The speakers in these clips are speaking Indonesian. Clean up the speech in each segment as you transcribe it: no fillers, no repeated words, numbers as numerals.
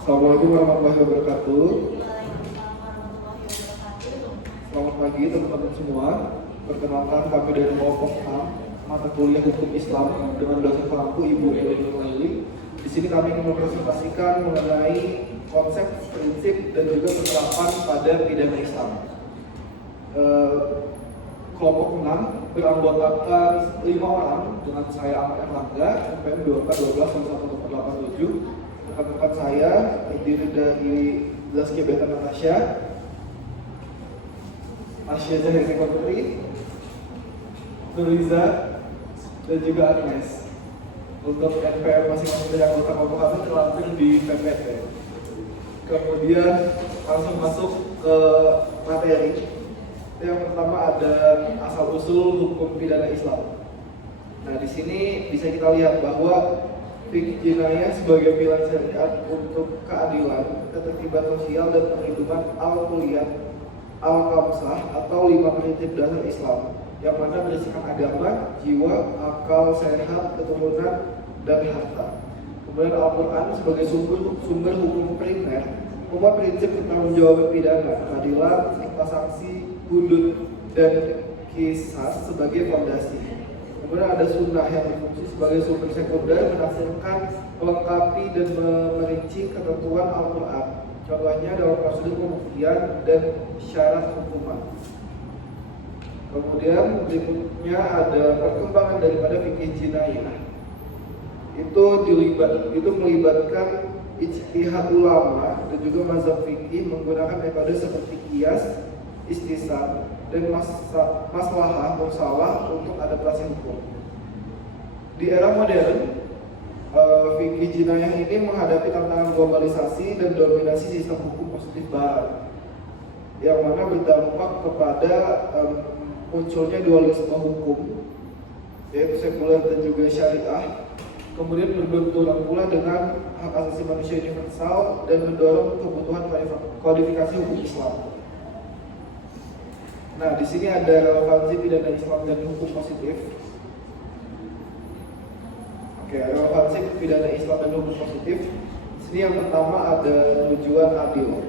Assalamualaikum warahmatullahi wabarakatuh. Selamat pagi teman-teman semua. Perkenalkan, kami dari kelompok 6 mata kuliah Hukum Islam dengan dosen pelaku Ibu Elin Nurlaili. Di sini kami ingin mempresentasikan mengenai konsep, prinsip, dan juga penerapan pada pidana Islam. Kelompok 6 beranggotakan 5 orang dengan saya Ahmad Erlangga, NPM 24121187. Rekan-rekan saya terdiri dari Zaskia Beta Natasha, Asya Zahiri Putri, Nuriza, dan juga Agnes. Untuk NPM masing-masing dari anggota kelompok kami terlampir di PPT. Kemudian langsung masuk ke materi. Yang pertama ada asal-usul hukum pidana Islam. Nah, di sini bisa kita lihat bahwa fikih jinayah sebagai pilar syariat untuk keadilan, ketertiban sosial, dan perlindungan al-kulliyah al-khamsah atau 5 prinsip dasar Islam yang mana berisikan agama, jiwa, akal sehat, keturunan, dan harta. Kemudian Al-Quran sebagai sumber hukum primer memuat prinsip pertanggungjawaban pidana, keadilan, serta sanksi, hudud, dan kisas sebagai fondasi. Kemudian ada sunnah yang berfungsi sebagai sumber sekunder menafsirkan, melengkapi, dan merinci ketentuan Al-Quran. Contohnya dalam prosedur pembuktian dan syarat hukuman. Kemudian berikutnya ada perkembangan daripada fikih jinayah. Itu melibatkan ijtihad ulama dan juga mazhab fikih menggunakan metode seperti qiyas, istisab, dan maslahah musalah untuk adaptasi hukum. Di era modern, fikih jinayah ini menghadapi tantangan globalisasi dan dominasi sistem hukum positif barat, yang mana berdampak kepada munculnya dualisme hukum, yaitu sekuler dan juga syariah. Kemudian berbenturan pula dengan hak asasi manusia universal dan mendorong kebutuhan kodifikasi hukum Islam. Nah, di sini ada relevansi pidana Islam dan hukum positif. Oke, relevansi pidana Islam dan hukum positif. Di sini yang pertama ada tujuan adil.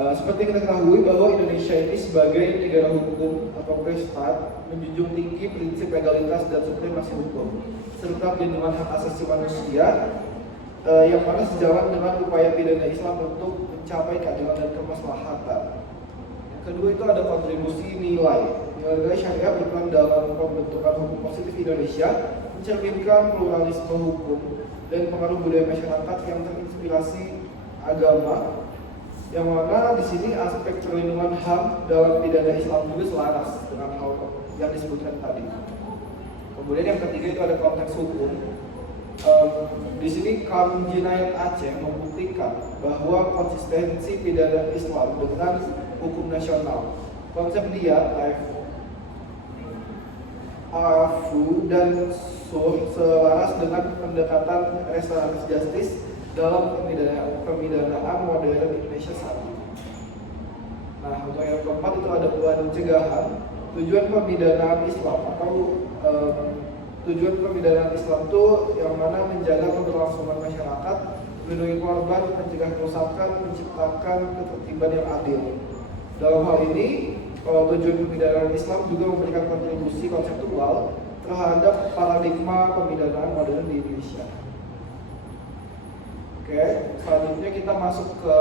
Seperti kita ketahui bahwa Indonesia ini sebagai negara hukum atau prestat menjunjung tinggi prinsip legalitas dan supremasi hukum serta pelindungan hak asasi manusia, yang mana sejalan dengan upaya pidana Islam untuk mencapai keadilan dan kemaslahatan. Kedua itu ada kontribusi nilai syariah berperan dalam pembentukan hukum positif Indonesia, mencerminkan pluralisme hukum dan pengaruh budaya masyarakat yang terinspirasi agama, yang mana di sini aspek perlindungan HAM dalam pidana Islam juga selaras dengan hal yang disebutkan tadi. Kemudian yang ketiga itu ada konteks hukum. Di sini KAM Jinayat Aceh membuktikan bahwa konsistensi pidana Islam dengan hukum nasional. Konsep dia, afu dan selaras dengan pendekatan restoratif justice dalam pemidanaan modern Indonesia saat ini. Nah, untuk yang keempat itu ada pencegahan. Tujuan pemidanaan Islam atau tujuan pemidanaan Islam itu yang mana menjaga keberlangsungan masyarakat, melindungi korban, mencegah kerusakan, menciptakan ketertiban yang adil. Dalam hal ini, tujuan pemidanaan Islam juga memberikan kontribusi konseptual terhadap paradigma pemidanaan modern di Indonesia. Oke, selanjutnya kita masuk ke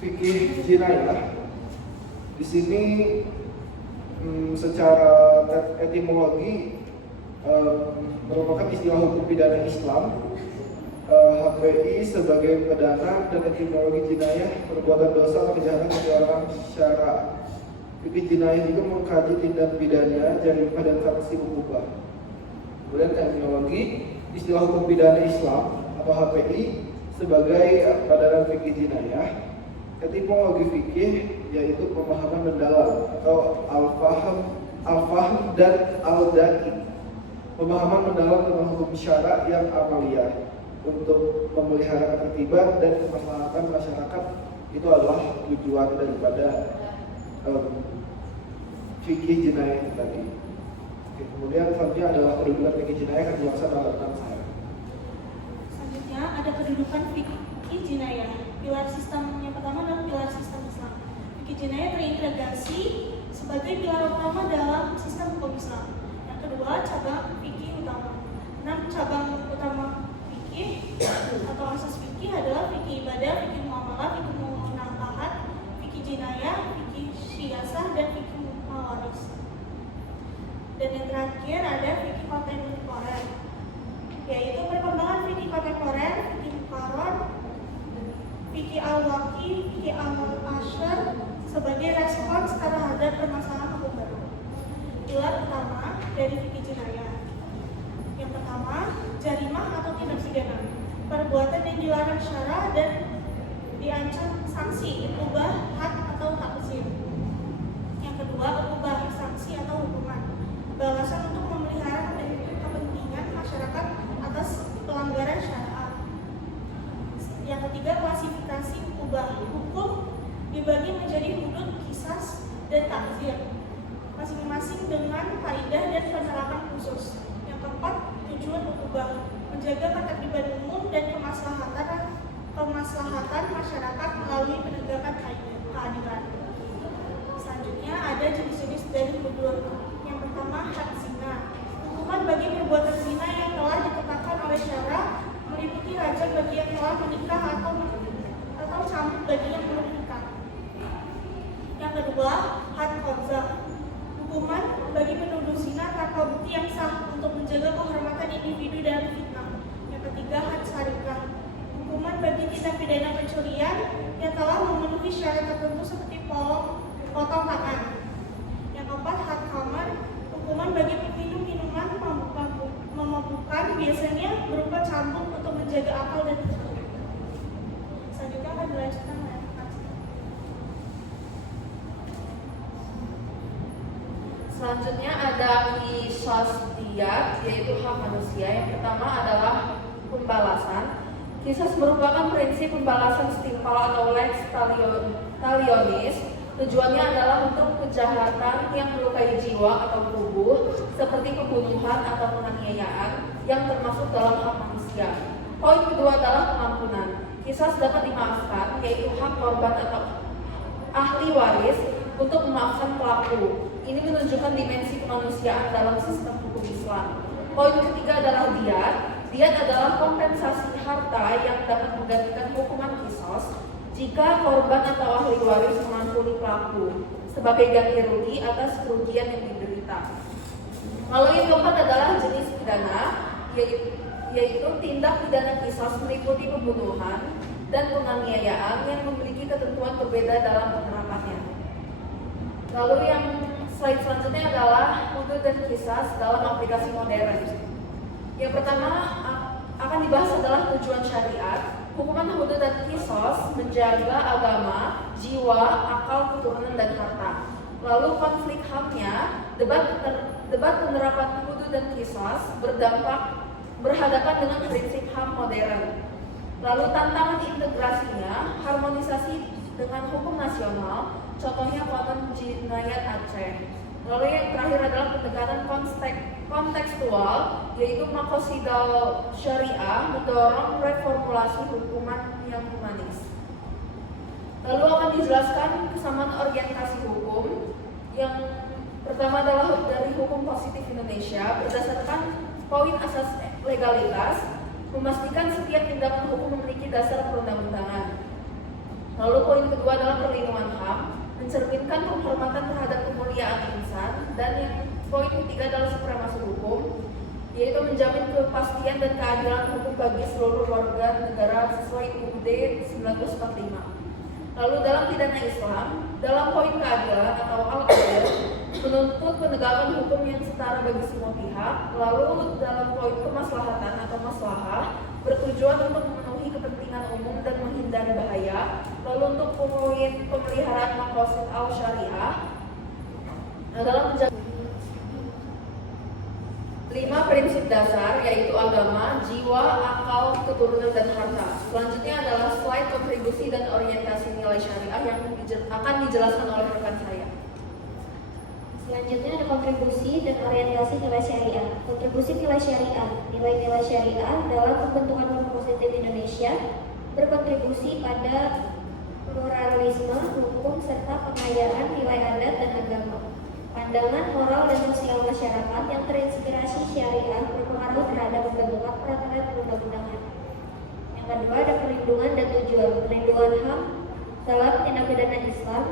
fikih jinayah. Di sini secara etimologi merupakan istilah hukum pidana Islam. HPI sebagai pedana dan etimologi jinayah perbuatan dosa atau kejahatan dalam syara. Fikih jinayah juga mengkaji tindak pidana, jarimah, dan sanksi ukubah. Kemudian terminologi istilah hukum pidana Islam atau HPI sebagai padanan fikih jinayah. Etimologi fikih yaitu pemahaman mendalam atau al-fahm dan al-daqi. Pemahaman mendalam tentang hukum syara yang amaliyah untuk memelihara ketertiban dan kemaslahatan masyarakat, itu adalah tujuan daripada fikih jinayah itu tadi. Kemudian selanjutnya adalah kedudukan fikih jinayah yang dilaksanakan dalam saya. jinayah terintegrasi sebagai pilar utama dalam sistem hukum Islam. Yang kedua, cabang fikih utama. 6 cabang utama fikih atau asas fikih adalah fikih ibadah, fikih muamalah, fikih munakahat, fikih jinayah, fikih syiasah, dan fikih mawaris. Dan yang terakhir ada fikih kontemporer, yaitu perkembangan fikih kontemporer, fikih muqarrar, fikih al-waqi, fikih al-asyar sebagai respons terhadap permasalahan hukum baru. Pilar utama dari fikih jinayah. Yang pertama, jarimah atau tindak pidana, perbuatan yang dilarang syara dan diancam sanksi, ubah, had atau takzir. Yang kedua, ubah, sanksi atau hukuman, balasan untuk memelihara kepentingan masyarakat atas pelanggaran syariat. Yang ketiga, klasifikasi ubah, hukum dibagi menjadi hudud, qisas, dan takzir, masing-masing dengan kaidah dan penerapan khusus. Yang keempat, tujuan ubah, menjaga ketertiban umum dan kemaslahatan masyarakat melalui penegakan keadilan. Selanjutnya ada jenis-jenis dari hudud. Yang pertama, had zina, hukuman bagi perbuatan zina yang telah ditetapkan oleh syara, meliputi rajam bagi yang telah menikah atau cambuk bagi yang belum menikah. Yang kedua, had qadzaf, hukuman bagi penuduh zina tanpa bukti yang sah untuk menjaga kehormatan individu dari fitnah. Yang ketiga, had sarikah, hukuman bagi tindak pidana pencurian yang telah memenuhi syarat tertentu seperti potong tangan. Yang keempat, had khamar, hukuman bagi peminum minuman memabukkan, biasanya berupa cambuk untuk menjaga akal dan pikiran. Selanjutnya akan dilanjutkan oleh Selanjutnya ada qisas diyat, yaitu hak manusia. Yang pertama adalah pembalasan. Qisas merupakan prinsip pembalasan setimpal atau lex talionis. Tujuannya adalah untuk kejahatan yang melukai jiwa atau tubuh, seperti pembunuhan atau penganiayaan yang termasuk dalam hak manusia. Poin kedua adalah pengampunan. Qisas dapat dimaafkan, yaitu hak korban atau ahli waris untuk memaafkan pelaku. Ini menunjukkan dimensi kemanusiaan dalam sistem hukum Islam. Poin ketiga adalah diyat. Diyat adalah kompensasi harta yang dapat menggantikan hukuman qisas jika korban atau ahli waris mengampuni pelaku sebagai ganti rugi atas kerugian yang diderita. Lalu yang keempat adalah jenis pidana, yaitu tindak pidana qisas meliputi pembunuhan dan penganiayaan yang memiliki ketentuan berbeda dalam penerapannya. Lalu yang slide selanjutnya adalah hudud dan qisas dalam aplikasi modern. Yang pertama akan dibahas adalah tujuan syariat. Hukuman hudud dan qisas menjaga agama, jiwa, akal, keturunan, dan harta. Lalu konflik HAM-nya, debat penerapan hudud dan qisas berhadapan dengan prinsip HAM modern. Lalu tantangan integrasinya, harmonisasi dengan hukum nasional, contohnya Qanun Jinayat Aceh. Lalu yang terakhir adalah pendekatan kontekstual, yaitu makosidal syariah mendorong reformulasi hukuman yang humanis. Lalu akan dijelaskan kesamaan orientasi hukum. Yang pertama adalah dari hukum positif Indonesia berdasarkan poin asas legalitas, memastikan setiap tindakan hukum memiliki dasar perundang-undangan. Lalu poin kedua adalah perlindungan HAM, mencerminkan penghormatan terhadap kemuliaan insan. Dan yang poin ketiga adalah supremasi hukum, yaitu menjamin kepastian dan keadilan hukum bagi seluruh warga negara sesuai UUD 1945. Lalu dalam pidana Islam, dalam poin keadilan atau al-adil, menuntut penegakan hukum yang setara bagi semua pihak. Lalu dalam poin kemaslahatan atau maslahah, bertujuan untuk memenuhi kepentingan umum dan menghindari bahaya. Lalu untuk poin pemeliharaan maqasid al-syariah dalam menjaga 5 prinsip dasar, yaitu agama, jiwa, akal, keturunan, dan harta. Selanjutnya adalah slide kontribusi dan orientasi nilai syariah yang akan dijelaskan oleh rekan saya. Selanjutnya ada kontribusi dan orientasi nilai syariah. Kontribusi nilai syariah. Nilai-nilai syariah dalam pembentukan norma positif Indonesia berkontribusi pada pluralisme, hukum, serta pengayaan nilai adat dan agama. Pandangan moral dan sosial masyarakat yang terinspirasi syariah berpengaruh terhadap pembentukan peraturan perundang-undangan. Yang kedua ada perlindungan dan tujuan. Perlindungan HAM dalam tindak pidana Islam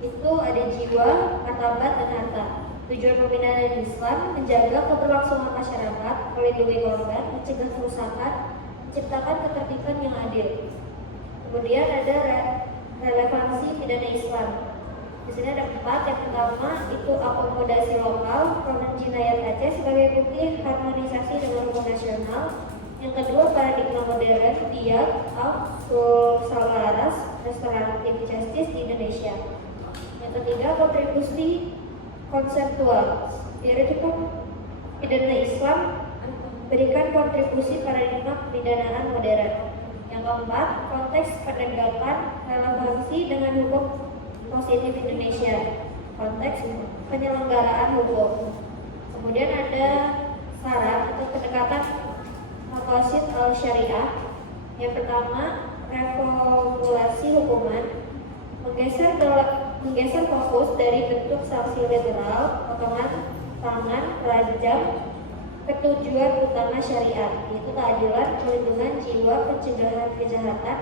itu ada jiwa, martabat, dan harta. Tujuan pembinaan Islam menjaga keberlangsungan masyarakat, melindungi korban, mencegah kerusakan, menciptakan ketertiban yang adil. Kemudian ada relevansi pidana Islam. Di sini ada 4. Yang pertama itu akomodasi lokal, Permen Jinayat Aceh sebagai bukti harmonisasi dengan hukum nasional. Yang kedua paradigma modern, diat, selaras, restoratif justice di Indonesia. Yang ketiga kontribusi konseptual, yaitu pidana Islam berikan kontribusi paradigma pemidanaan modern. Yang keempat, konteks penegakan relevansi dengan hukum positif Indonesia, konteks penyelenggaraan hukum. Kemudian ada syarat atau pendekatan maqasid al-syariah. Yang pertama, reformulasi hukuman, menggeser fokus dari bentuk sanksi literal, potongan tangan, rajam, ke tujuan utama syariat, yaitu keadilan, perlindungan jiwa, pencegahan kejahatan,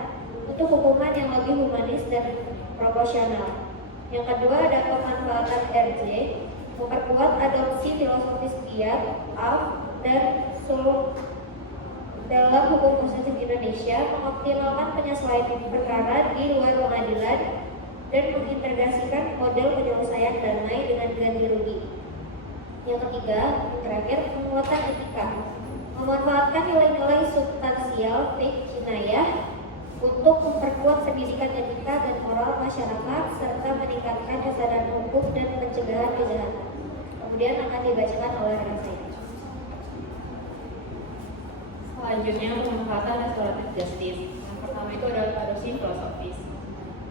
untuk hukuman yang lebih humanis dan proporsional. Yang kedua ada pemanfaatan RJ, memperkuat adopsi filosofis diat, dan sulh dalam hukum positif Indonesia, mengoptimalkan penyesuaian perkara di luar pengadilan, dan mengintegrasikan model penyelesaian damai dengan ganti rugi. Yang ketiga, terakhir, penguatan etika, memanfaatkan nilai-nilai substansial fiqh jinayah untuk memperkuat pendidikan etika dan moral masyarakat serta meningkatkan kesadaran hukum dan pencegahan kejahatan. Kemudian akan dibacakan oleh rekan saya. Selanjutnya pemanfaatan restoratif justice. Yang pertama itu adalah adopsi filosofis,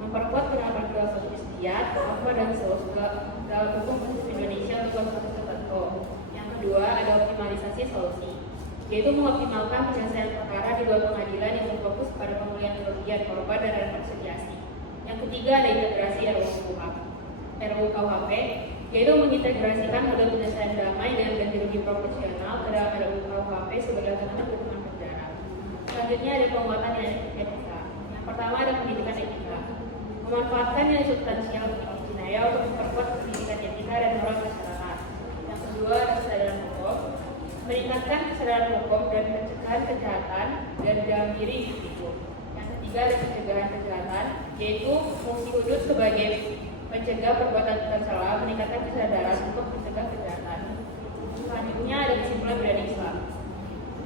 memperkuat penerapan filosofis diat, dan dalam hukum positif Indonesia untuk kasus tertentu. Yang kedua ada optimalisasi solusi, yaitu mengoptimalkan penyelesaian perkara di luar pengadilan yang berfokus pada pemulihan kerugian korban dan rekonsiliasi. Yang ketiga ada integrasi RUU-KUHP, yaitu mengintegrasikan model penyelesaian damai dengan ganti rugi proporsional ke dalam RUU-KUHP sebagai alternatif hukuman penjara. Selanjutnya ada penguatan nilai etika. Yang pertama ada pendidikan etika, memanfaatkan nilai substansial fiqh jinayah untuk memperkuat pendidikan etika dan moral masyarakat. Yang kedua ada kesadaran hukum, meningkatkan kesadaran hukum dan pencegahan kejahatan dan dalam diri individu. Yang ketiga ada pencegahan kejahatan, yaitu fungsi hudud sebagai mencegah perbuatan tercela, meningkatkan kesadaran untuk mencegah kejahatan. Selanjutnya ada kesimpulan pidana Islam.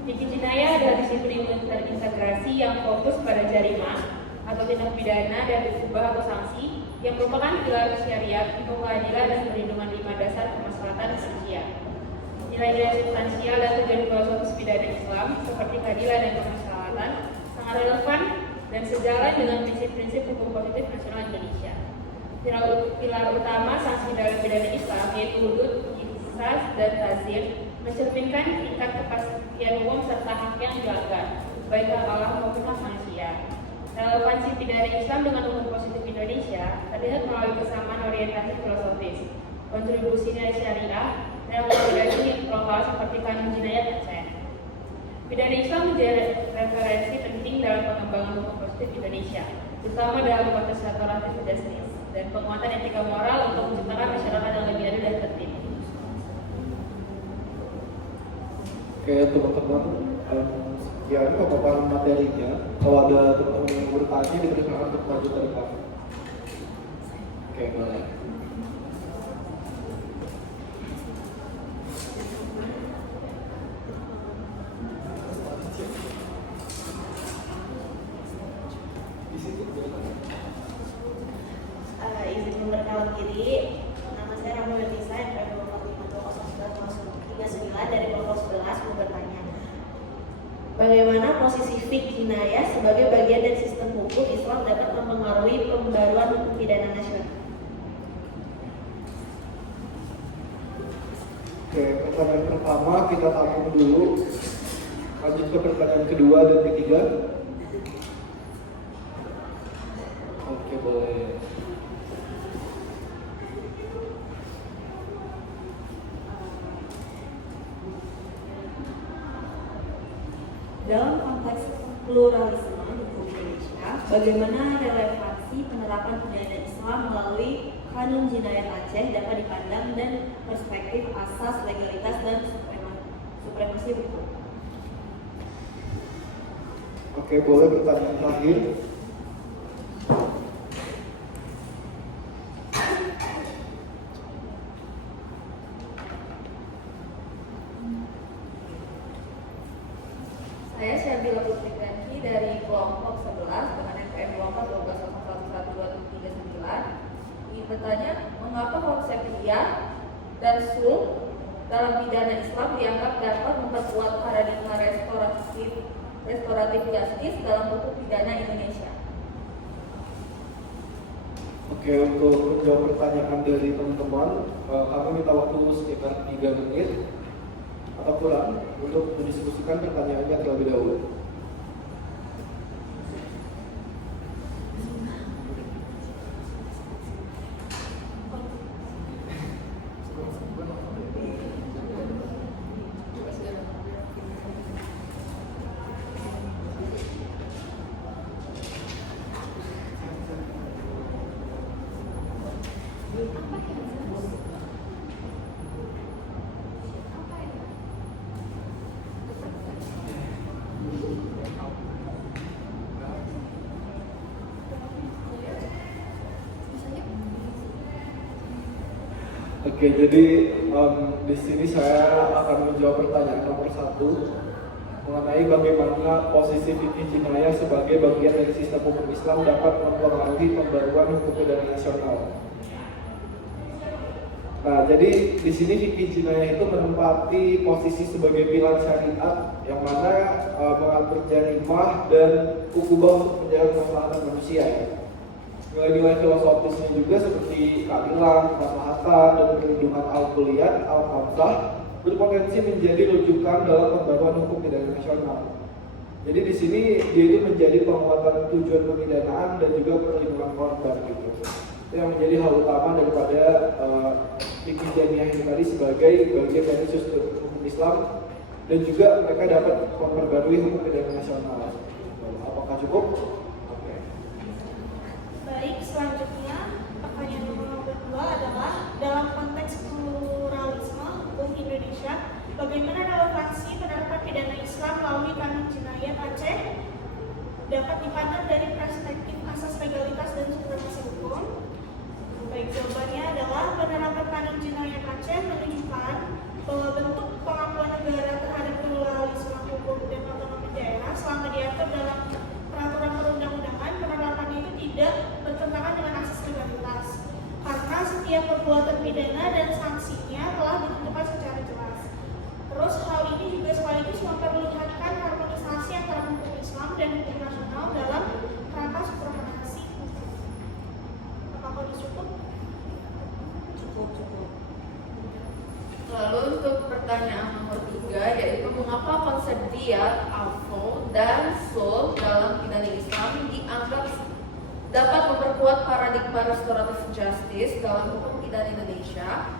Fikih jinayah adalah disiplin terintegrasi yang fokus pada jarimah atau tindak pidana dan ubah atau sanksi yang merupakan pilar syariat untuk keadilan dan perlindungan 5 dasar kemaslahatan manusia. Nilai-nilai substansial dan tujuan filosofis pidana Islam seperti keadilan dan kemaslahatan sangat relevan dan sejalan dengan prinsip-prinsip hukum positif nasional Indonesia. Pilar utama sanksi dalam pidana Islam yaitu hudud, qisas, dan tazir mencerminkan tingkat kepastian umum serta hak yang dilanggar, baik hak Allah maupun hak manusia. Relevansi pidana Islam dengan hukum positif Indonesia terlihat melalui kesamaan orientasi filosofis, kontribusi nilai syariah, dan konsolidasi lokal seperti kanun jinayat Aceh. Pidana Islam menjadi referensi penting dalam pengembangan hukum positif Indonesia, terutama dalam konteks restoratif justice dan penguatan etika moral untuk menciptakan masyarakat yang lebih adil dan tertib. Oke teman-teman, sekian paparan materinya. Kalau ada teman-teman yang bertanya, dipersilakan untuk maju ke depan. Oke, boleh. Izin memperkenalkan diri, nama saya Rama Bertisa, NPM 25209 dari kelompok 11 mau bertanya, bagaimana posisi fiqh jinayah sebagai bagian dari sistem hukum Islam dapat mempengaruhi pembaruan hukum pidana nasional? Oke, pertanyaan pertama kita tampung dulu. Lanjut ke pertanyaan kedua dan ketiga. Oke, boleh. Dalam konteks pluralisme hukum Indonesia, bagaimana relevansi penerapan pidana Islam melalui Kanun Jinayat Aceh dapat dipandang dan perspektif asas legalitas dan supremasi hukum? Oke, boleh pertanyaan terakhir. Saya Syabila Putri Krenki dari kelompok 11 dengan NPM 24 ingin bertanya, mengapa konsep iya dan sul dalam pidana Islam dianggap dapat memperkuat paradigma restoratif justice dalam hukum pidana Indonesia? Oke, untuk menjawab pertanyaan dari teman-teman, kami minta waktu sekitar 3 menit atau kurang untuk mendiskusikan pertanyaannya terlebih dahulu. Oke, jadi di sini saya akan menjawab pertanyaan nomor 1 mengenai bagaimana posisi fikih jinayah sebagai bagian dari sistem hukum Islam dapat mempengaruhi pembaruan hukum pidana nasional. Nah, jadi di sini fikih jinayah itu menempati posisi sebagai pilar syariat yang mana mengatur jarimah dan ukubah untuk menjaga kemaslahatan manusia. Nilai-nilai filosofisnya juga seperti keadilan, kemaslahatan, dan perlindungan al-kulliyat, al-khamsah berpotensi menjadi rujukan dalam pembaruan hukum pidana nasional. Jadi di sini dia itu menjadi penguatan tujuan pemidanaan dan juga perlindungan korban gitu. Itu yang menjadi hal utama daripada fikih jinayah ini tadi sebagai bagian dari sistem hukum Islam dan juga mereka dapat memperbarui hukum pidana nasional. Apakah cukup? Baik, selanjutnya pertanyaan nomor 2 adalah dalam konteks pluralisme hukum Indonesia, bagaimana relevansi penerapan pidana Islam melalui Kanun Jinayat Aceh dapat dipandang dari perspektif asas legalitas dan supremasi hukum? Baik, jawabannya adalah penerapan Kanun Jinayat Aceh menunjukkan bahwa bentuk pengakuan negara terhadap pluralisme hukum dan otonomi daerah selama diatur dalam peraturan perundang-undangan, penerapannya itu tidak bertentangan dengan asas legalitas karena setiap perbuatan pidana dan sanksinya telah ditentukan secara jelas. Terus hal ini juga sekaligus memperlihatkan harmonisasi antara hukum Islam dan hukum nasional dalam kerangka supremasi hukum. Apakah cukup? Cukup. Lalu untuk pertanyaan nomor 3, yaitu mengapa konsep diyat, afo, dan sul dalam pidana Islam dianggap dapat memperkuat paradigma restoratif justice dalam hukum pidana Indonesia?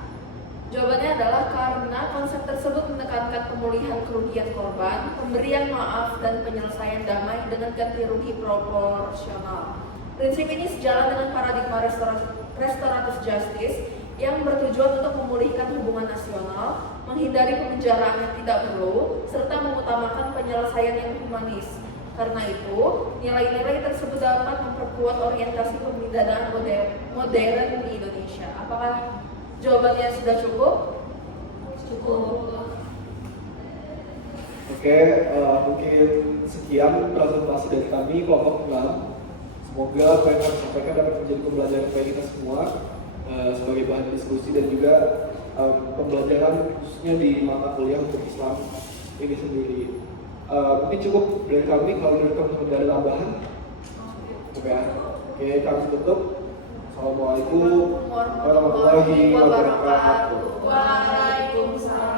Jawabannya adalah karena konsep tersebut menekankan pemulihan kerugian korban, pemberian maaf, dan penyelesaian damai dengan ganti rugi proporsional. Prinsip ini sejalan dengan paradigma restoratif justice yang bertujuan untuk memulihkan hubungan nasional, menghindari pemenjaraan yang tidak perlu, serta mengutamakan penyelesaian yang humanis. Karena itu, nilai-nilai tersebut dapat memperkuat orientasi pemidanaan modern di Indonesia. Apakah jawabannya sudah cukup? Cukup. Oke, mungkin sekian presentasi dari kami kelompok 6. Semoga apa yang kami sampaikan dapat menjadi pembelajaran bagi kita semua sebagai bahan diskusi dan juga pembelajaran khususnya di mata kuliah untuk Islam ini sendiri. Mungkin cukup dari kami. Kalau dari teman-teman ada tambahan, oke, kami tutup. Assalamualaikum warahmatullahi wabarakatuh. Waalaikumsalam.